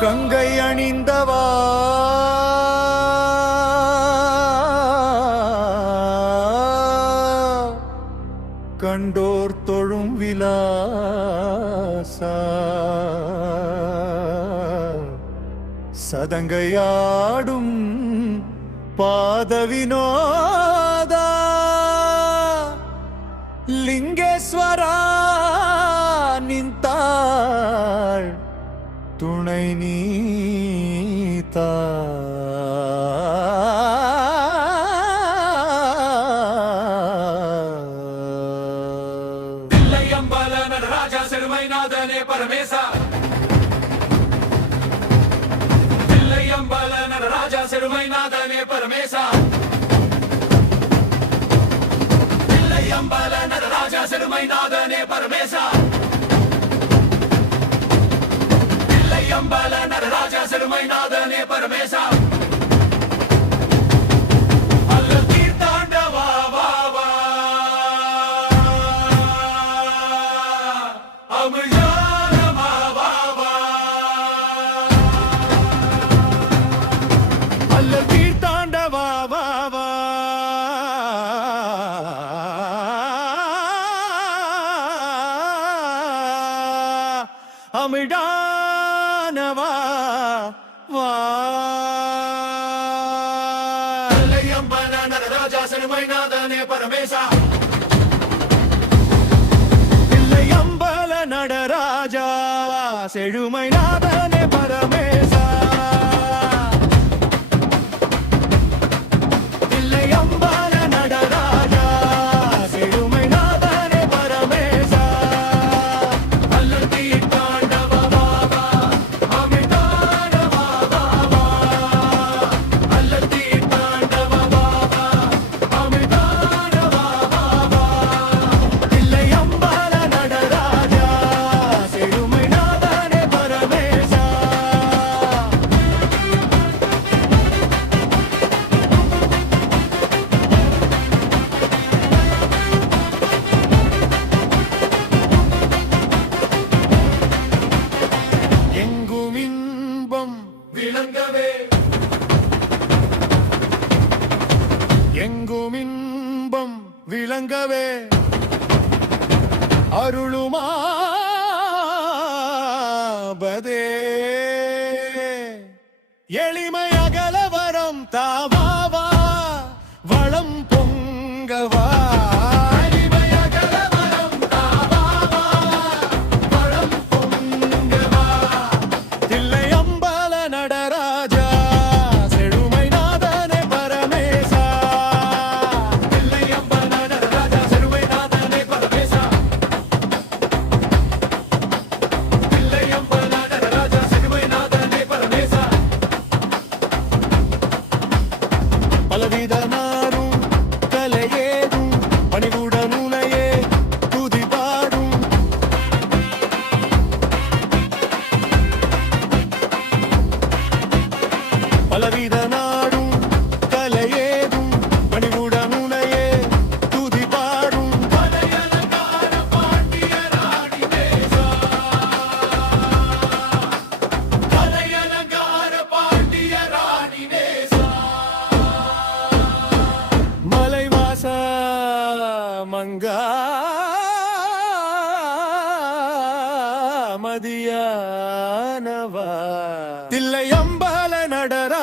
கங்கை அணிந்தவா கண்டோர் தொழும் விலாசா சதங்கையாடும் பாத வினோதா லிங்கேஸ்வரா நின்றாள் துணை நீதா தில்லையம்பல நடராஜா சிறுமைநாதனே பரமேசா தில்லையம்பல நடராஜா சிறுமைநாதனே பரமேசா தில்லையம்பல நடராஜா சிறுமைநாதனே பரமேசா தில்லையம்பல நடராஜா சிறுமைநாதனே பரமேசா அல்ல தீர்த்தாண்டவா வா வா அமிழ்தானமா வா வா அல்ல தீர்த்தாண்டவா வா வா அமிழ்தானவா வா தில்லையம்பல நடராஜா சிறுமைநாதனே பரமேசா தில்லையம்பல நடராஜா செழுமைநாதனே பரமேசா தில்லையம்பல நடராஜா செழுமைநாதனே பரமேசா அல்ல தீர்த்தாண்டவா வா வா அமிழ்தானவா வா வா அல்ல தீர்த்தாண்டவா வா வா அமிழ்தானவா வா வா தில்லையம்பல நடராஜா செழுமைநாதனே பரமேசா எங்கும் இன்பம் விளங்கவே எங்கும் இன்பம் விளங்கவே அருளுமாபதே எளிமை அகலவரம் தாவாவா வளம் பொங்கவா தில்லையம்பல நடராஜா செழுமைநாதனே பரமேசா தில்லையம்பல நடராஜா சிறுமைநாதனே பரமேசா தில்லையம்பல நடராஜா சிறுமைநாதனே பரமேசா பலவித நாரும் கலையேதும் பணிவுடன் உனையே துதி பாடும் பலவித நாடும் கலையேதும் பணிவுடன் உனையே துதி பாடும் கலையலங்கார பாண்டிய ராணி தேசா கலையலங்கார பாண்டிய ராணி தேசா மலைவாச மங்கா மதியானவா தில்லையம்பல நடராஜா